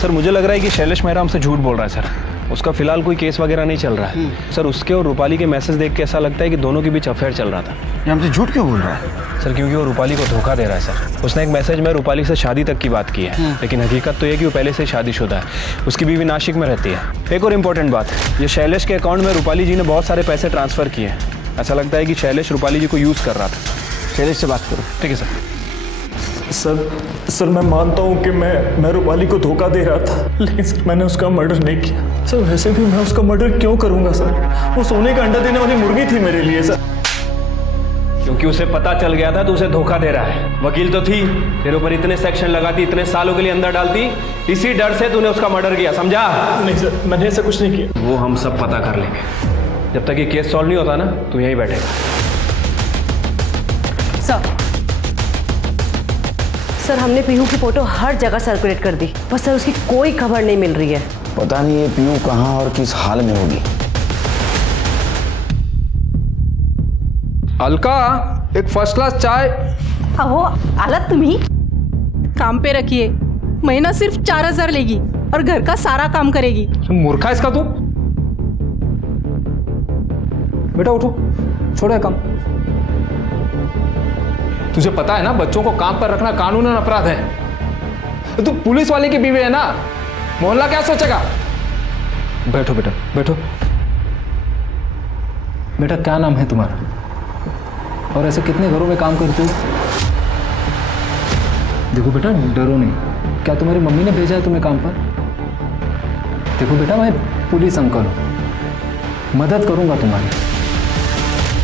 सर मुझे लग रहा है कि शैलेश मेहरा हमसे झूठ बोल रहा है सर. उसका फिलहाल कोई केस वगैरह नहीं चल रहा है सर. उसके और रूपाली के मैसेज देख के ऐसा लगता है कि दोनों के बीच अफेयर चल रहा था. ये हमसे झूठ क्यों बोल रहा है सर? क्योंकि वो रूपाली को धोखा दे रहा है सर. उसने एक मैसेज में रूपाली से शादी तक की बात की है, लेकिन हकीकत तो ये कि वो पहले से ही शादीशुदा है. उसकी बीवी नासिक में रहती है. एक और इम्पोर्टेंट बात, ये शैलेश के अकाउंट में रूपाली जी ने बहुत सारे पैसे ट्रांसफ़र किए हैं. ऐसा लगता है कि शैलेश रूपाली जी को यूज़ कर रहा था. शैलेश से बात करो. ठीक है सर. सर मैं मानता हूँ कि मैं रूपाली को धोखा दे रहा था, लेकिन सर मैंने उसका मर्डर नहीं किया. सर वैसे भी मैं उसका मर्डर क्यों करूँगा सर? वो सोने का अंडा देने वाली मुर्गी थी मेरे लिए सर. क्योंकि उसे पता चल गया था तो उसे धोखा दे रहा है. वकील तो थी, तेरे ऊपर इतने सेक्शन लगाती, इतने सालों के लिए अंदर डालती, इसी डर से तूने उसका मर्डर किया, समझा? नहीं सर, मैंने ऐसा कुछ नहीं किया. वो हम सब पता कर लेंगे. जब तक ये केस सॉल्व नहीं होता ना, तू यहीं बैठेगा. सर हमने पीहू की फोटो हर जगह सर्कुलेट कर दी, पर सर उसकी कोई खबर नहीं मिल रही है. पता नहीं ये पीहू कहाँ और किस हाल में होगी. अलका, एक फर्स्ट क्लास चाय. अहो आलात तुम्ही? काम पे रखिए, महीना सिर्फ 4000 लेगी और घर का सारा काम करेगी. मूर्खा इसका तू. बेटा उठो, छोड़ो काम. तुझे पता है ना, बच्चों को काम पर रखना कानूनन अपराध है. तू पुलिस वाले की बीवी है ना, मोहल्ला क्या सोचेगा? बैठो बेटा, बैठो. बेटा क्या नाम है तुम्हारा और ऐसे कितने घरों में काम करते हो? देखो बेटा डरो नहीं, क्या तुम्हारी मम्मी ने भेजा है तुम्हें काम पर? देखो बेटा मैं पुलिस अंकल हूँ, मदद करूँगा तुम्हारी।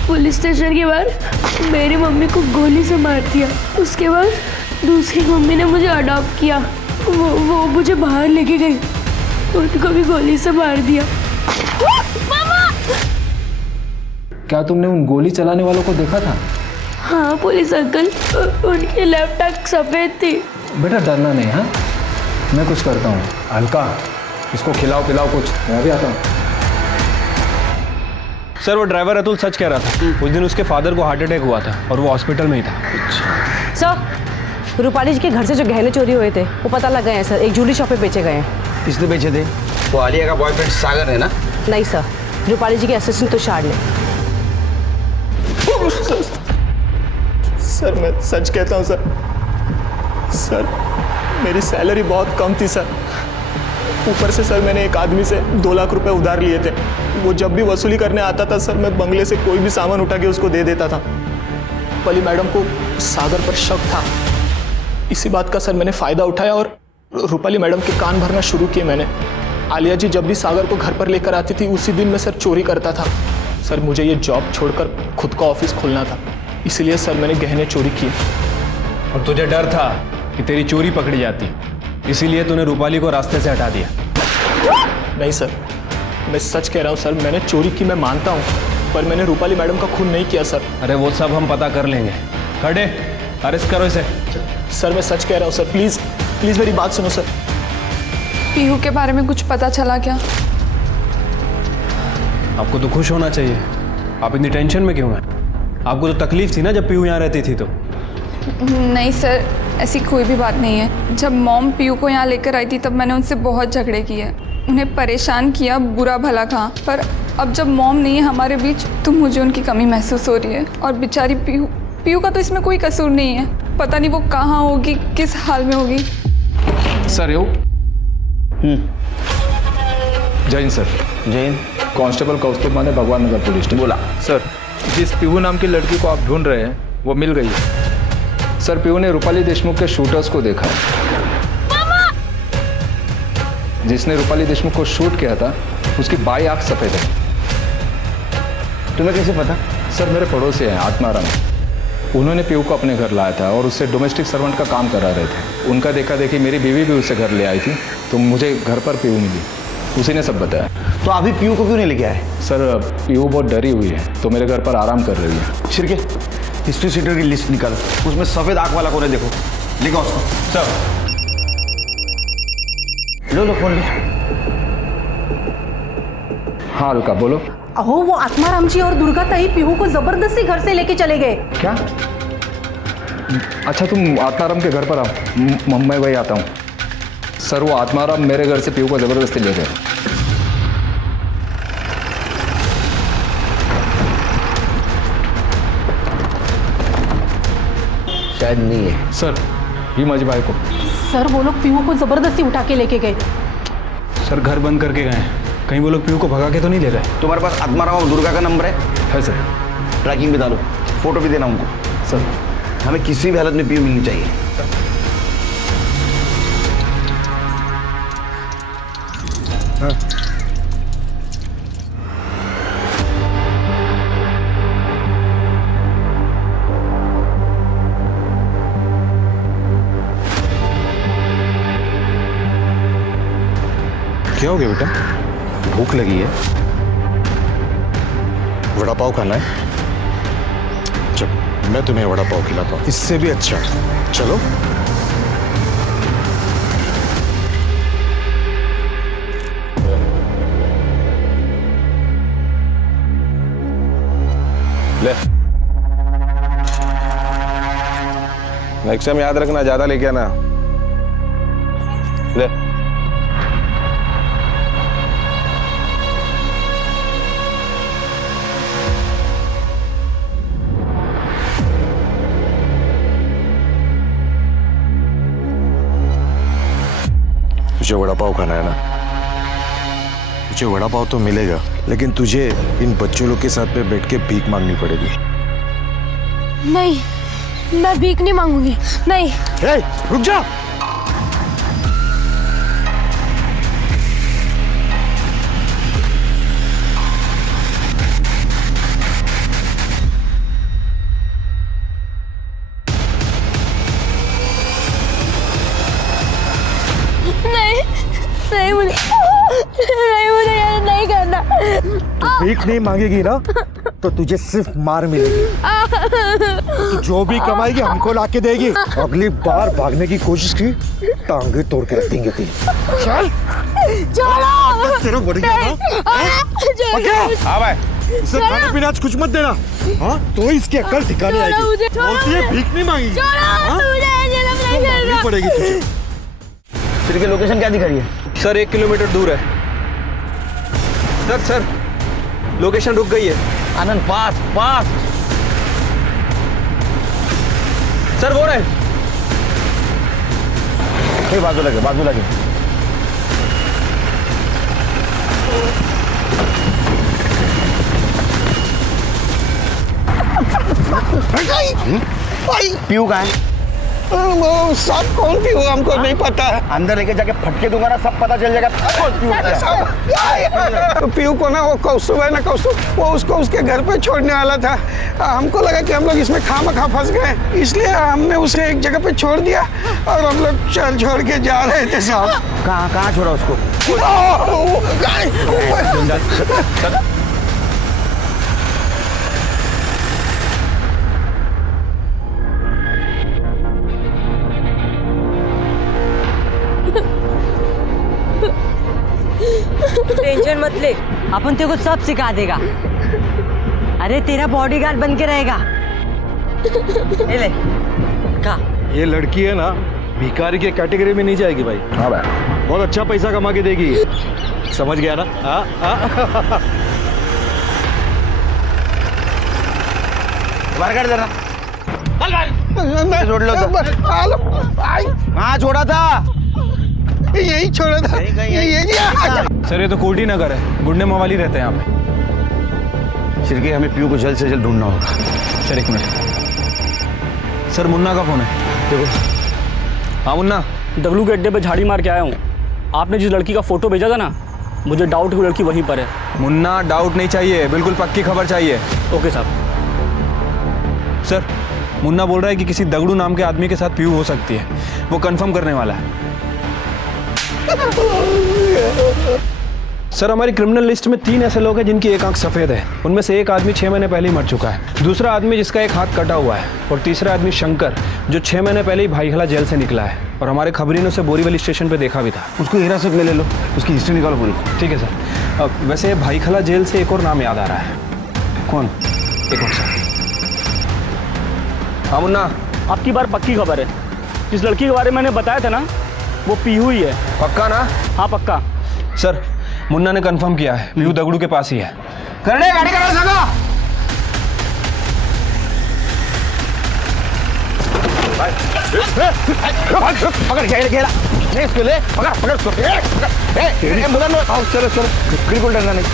पुलिस स्टेशन के बाहर मेरी मम्मी को गोली से मार दिया, उसके बाद दूसरी मम्मी ने मुझे अडॉप्ट किया, वो मुझे बाहर लेके गई, उनको भी गोली से मार दिया। क्या तुमने उन गोली चलाने वालों को देखा था? हाँ पुलिस अंकल, उनकी लेफ्ट आंख सफ़ेद थी। बेटा डरना नहीं, हाँ मैं कुछ करता हूँ। अलका इसको खिलाओ पिलाओ कुछ, मैं भी आता हूँ। सर वो ड्राइवर अतुल सच कह रहा था, उस दिन उसके फादर को हार्ट अटैक हुआ था और वो हॉस्पिटल में ही था। सर रूपाली जी के घर से जो गहने चोरी हुए थे वो पता लग गए हैं सर, एक ज्वेलरी शॉप पे बेचे गए हैं। किसने बेचे थे? वो आलिया का बॉयफ्रेंड सागर है ना? नहीं सर, रूपाली जी के असिस्टेंट तुषार ने। सर मैं सच कहता हूँ सर, सर मेरी सैलरी बहुत कम थी सर, ऊपर से सर मैंने एक आदमी से 2 लाख रुपए उधार लिए थे। वो जब भी वसूली करने आता था सर, मैं बंगले से कोई भी सामान उठा के उसको दे देता था। पली मैडम को सागर पर शक था, इसी बात का सर मैंने फ़ायदा उठाया और रूपाली मैडम के कान भरना शुरू किए मैंने। आलिया जी जब भी सागर को घर पर लेकर आती थी उसी दिन मैं सर चोरी करता था। सर मुझे ये जॉब छोड़कर खुद का ऑफिस खोलना था, इसलिए सर मैंने गहने चोरी किए। और तुझे डर था कि तेरी चोरी पकड़ी जाती, इसीलिए तूने रूपाली को रास्ते से हटा दिया। नहीं सर, मैं सच कह रहा हूँ सर, मैंने चोरी की मैं मानता हूँ, पर मैंने रूपाली मैडम का खून नहीं किया सर। अरे वो सब हम पता कर लेंगे, खड़े अरेस्ट करो इसे। सर मैं सच कह रहा हूँ सर, प्लीज़ प्लीज़ मेरी बात सुनो सर। पीहू के बारे में कुछ पता चला क्या? आपको तो खुश होना चाहिए, आप इतनी टेंशन में क्यों हैं? आपको तो तकलीफ थी ना जब पीहू यहाँ रहती थी तो। नहीं सर, ऐसी कोई भी बात नहीं है। जब मॉम पीहू को यहाँ लेकर आई थी तब मैंने उनसे बहुत झगड़े किए, उन्हें परेशान किया, बुरा भला कहा, पर अब जब मॉम नहीं है हमारे बीच तो मुझे उनकी कमी महसूस हो रही है। और बेचारी पीहू का तो इसमें कोई कसूर नहीं है, पता नहीं वो कहाँ होगी, किस हाल में होगी। सर यो जैन सर, जैन कांस्टेबल कौस्तुभ माने भगवान नगर पुलिस स्टेशन। बोला सर, जिस पीहू नाम की लड़की को आप ढूंढ रहे हैं वो मिल गई है। सर पीहू ने रूपाली देशमुख के शूटर्स को देखा है। जिसने रूपाली देशमुख को शूट किया था उसकी बाई आंख सफेद है। तुम्हें कैसे पता? सर मेरे पड़ोसी हैं आत्माराम, उन्होंने पीहू को अपने घर लाया था और उससे डोमेस्टिक सर्वेंट का काम करा रहे थे। उनका देखा देखी मेरी बीवी भी उससे घर ले आई थी, तो मुझे घर पर पीहू मिली, उसी ने सब बताया। तो अभी पीहू को क्यों नहीं लेके आए? सर पीहू बहुत डरी हुई है तो मेरे घर पर आराम कर रही है। शिरके हिस्ट्री सीटर की लिस्ट निकाल, उसमें सफेद आंख वाला कौन है देखो, लिखो उसको। सर लो फोन लो। हाँ अलका बोलो। अहो वो आत्माराम जी और दुर्गा ताई पीहू को जबरदस्ती घर से लेके चले गए। क्या? अच्छा तुम आत्माराम के घर पर आओ, मैं वही आता हूँ। सर वो आत्माराम मेरे घर से पीहू को जबरदस्ती ले गए। शायद नहीं है सर, ये माझी भाई को। सर वो लोग पीहू को जबरदस्ती उठा के लेके गए। सर घर बंद करके गए, कहीं वो लोग पीहू को भगा के तो नहीं ले गए? तुम्हारे पास आत्माराम और दुर्गा का नंबर है सर। ट्रैकिंग भी डालो, फोटो भी देना उनको। सर हमें किसी भी हालत में पीहू मिलनी चाहिए। हाँ। क्या हो गया बेटा? भूख लगी है? वड़ा पाव खाना है? चलो मैं तुम्हें वड़ा पाव खिलाता हूँ, इससे भी अच्छा। चलो ले, नेक्स्ट टाइम याद रखना, ज्यादा लेके आना। ले तुझे वड़ा पाव खाना है ना? तुझे वड़ा पाव तो मिलेगा, लेकिन तुझे इन बच्चों लोग के साथ में बैठ के भीख मांगनी पड़ेगी। नहीं, मैं भीख नहीं मांगूंगी, नहीं। ए, रुक जा। नहीं मुझे ये नहीं करना। तू भीख नहीं मांगेगी ना तो तुझे सिर्फ मार मिलेगी। तू जो भी कमाएगी हमको लाके देगी। अगली बार भागने की कोशिश की टांगे तोड़ के रख देंगे तेरी। चल छोड़ो। तेरा बढ़िया हाँ भाई, इसे खाना पीना आज कुछ मत देना। हाँ तो इसकी अकल ठिकाने आएगी। बोलती है भीख नहीं मांगी, मांगनी पड़ेगी तुझे। फिर की लोकेशन क्या दिखा रही है? सर 1 किलोमीटर दूर है। सर लोकेशन रुक गई है। आनंद फास्ट फास्ट। सर वो रहे। बाजू लगे बाजू लगे। पीयू कहाँ है? वो सब कौन पीयू हमको नहीं पता है। अंदर लेके जाके फटके दूंगा ना, सब पता चल जाएगा कौन पीयू है। तो पीयू को ना वो कौसुब है ना, कौसुब वो उसको उसके घर पे छोड़ने वाला था। हमको लगा कि हम लोग इसमें खामखा फंस गए, इसलिए हमने उसे एक जगह पे छोड़ दिया और हम लोग चल छोड़ के जा रहे थे साहब। कहाँ छोड़ा उसको? टेंशन मत ले, अपन तेरे को सब सिखा देगा। अरे तेरा बॉडीगार्ड बन के रहेगा। ले का ये लड़की है ना भिखारी के कैटेगरी में नहीं जाएगी भाई। हाँ भाई, बहुत अच्छा पैसा कमा के देगी। समझ गया ना? बाहर कर देना। छोड़ लो तो। हाँ छोड़ा था, यही छोड़ा था। सर ये तो कोटी नगर है, गुंडे मवाली रहते हैं यहाँ पे। सिरके हमें पीयू को जल्द से जल्द ढूंढना होगा। Sir 1 minute. सर मुन्ना का फोन है, देखो। हाँ मुन्ना, डब्लू के अड्डे पे झाड़ी मार के आया हूँ। आपने जिस लड़की का फोटो भेजा था ना, मुझे डाउट है वो लड़की वहीं पर है। मुन्ना डाउट नहीं चाहिए, बिल्कुल पक्की खबर चाहिए। ओके साहब। सर मुन्ना बोल रहा है कि किसी दगड़ू नाम के आदमी के साथ पीयू हो सकती है, वो कंफर्म करने वाला है। सर हमारी क्रिमिनल लिस्ट में 3 ऐसे लोग हैं जिनकी एक आंख सफेद है। उनमें से एक आदमी 6 महीने पहले ही मर चुका है, दूसरा आदमी जिसका एक हाथ कटा हुआ है, और तीसरा आदमी शंकर जो 6 महीने पहले ही भाईखला जेल से निकला है, और हमारे खबरी ने उसे बोरीवली स्टेशन पे देखा भी था। उसको हिरासत में ले लो, उसकी हिस्ट्री निकालो पूरी। ठीक है सर। वैसे भाईखला जेल से एक और नाम याद आ रहा है। कौन? एक और सर। हाँ मुन्ना, आपकी बार पक्की खबर है। जिस लड़की के बारे में मैंने बताया था ना, वो पीयू ही है। पक्का ना? हाँ पक्का। सर मुन्ना ने कंफर्म किया है, पीयू दगड़ू के पास ही है। करने गाड़ी करो सगा। पकड़ घेरा नहीं इसको ले, पकड़ उसको। चलो चलो, बिल्कुल डरना नहीं।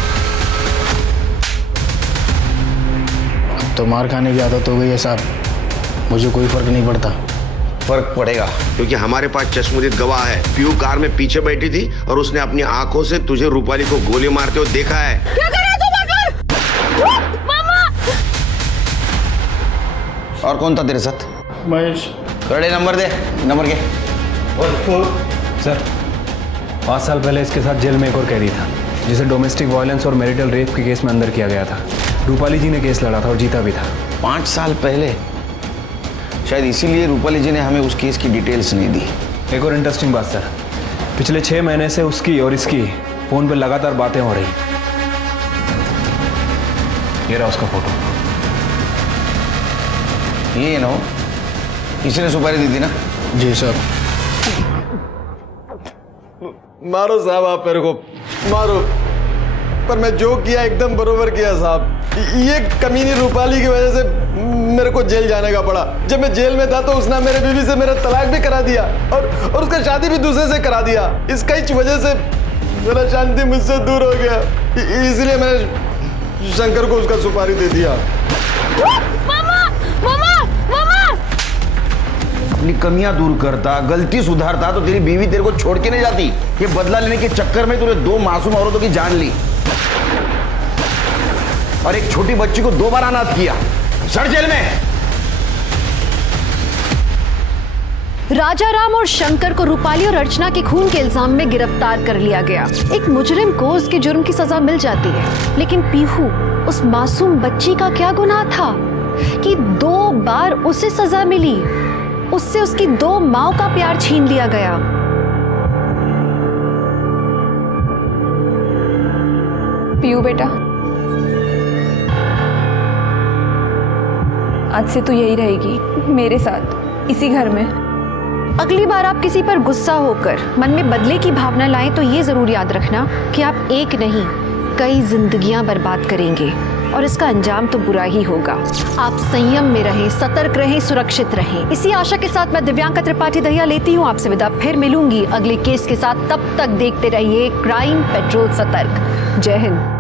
तो मार खाने की आदत हो गई है साहब, मुझे कोई फर्क नहीं पड़ता। फर्क पड़ेगा क्योंकि हमारे पास चश्मदीद गवाह है। पीयू कार में पीछे बैठी थी और उसने अपनी आंखों से तुझे रूपाली को गोली मारते हुए देखा है। क्या कर रहा है तू? मामा! और कौन था तेरे साथ? महेश। कड़े नंबर दे, नंबर के। सर 5 साल पहले इसके साथ जेल में एक और कैदी था, जिसे डोमेस्टिक वायलेंस और मैरिटल रेप के केस में अंदर किया गया था। रूपाली जी ने केस लड़ा था और जीता भी था। 5 साल पहले? शायद इसीलिए रूपाली जी ने हमें उस केस की डिटेल्स नहीं दी। एक और इंटरेस्टिंग बात सर, पिछले 6 महीने से उसकी और इसकी फोन पे लगातार बातें हो रही। ये रहा उसका फोटो। ये ना हो, किसी ने सुपारी दी थी ना? जी सर। मारो साहब, आप मेरे को मारो, पर मैं जो किया एकदम बरोबर किया साहब। ये कमीनी रूपाली की वजह से मेरे को जेल जाने का पड़ा। जब मैं जेल में था तो उसने मेरे बीवी से मेरा तलाक भी करा दिया और उसका शादी भी दूसरे से करा दिया। इसका ही वजह से मेरा शांति मुझसे दूर हो गया, इसलिए मैंने शंकर को उसका सुपारी दे दिया। मामा मामा मामा अपनी कमियां दूर करता, गलती सुधारता तो तेरी बीवी तेरे को छोड़ के नहीं जाती। ये बदला लेने के चक्कर में तूने 2 मासूम औरतों की जान ली और एक छोटी बच्ची को 2 बार अनाथ किया। सड़ जेल में। राजाराम और शंकर को रूपाली और अर्चना के खून के इल्जाम में गिरफ्तार कर लिया गया। एक मुजरिम को उसके जुर्म की सजा मिल जाती है, लेकिन पीहू उस मासूम बच्ची का क्या गुनाह था कि 2 बार उसे सजा मिली? उससे उसकी 2 माओं का प्यार छीन लिया गया। पीहू बेटा, आज से तू यही रहेगी मेरे साथ, इसी घर में। अगली बार आप किसी पर गुस्सा होकर मन में बदले की भावना लाएं तो ये जरूर याद रखना कि आप एक नहीं कई जिंदगियां बर्बाद करेंगे और इसका अंजाम तो बुरा ही होगा। आप संयम में रहें, सतर्क रहें, सुरक्षित रहें। इसी आशा के साथ मैं दिव्यांका त्रिपाठी दहिया लेती हूँ आपसे विदा। फिर मिलूंगी अगले केस के साथ। तब तक देखते रहिए क्राइम पेट्रोल सतर्क। जय हिंद।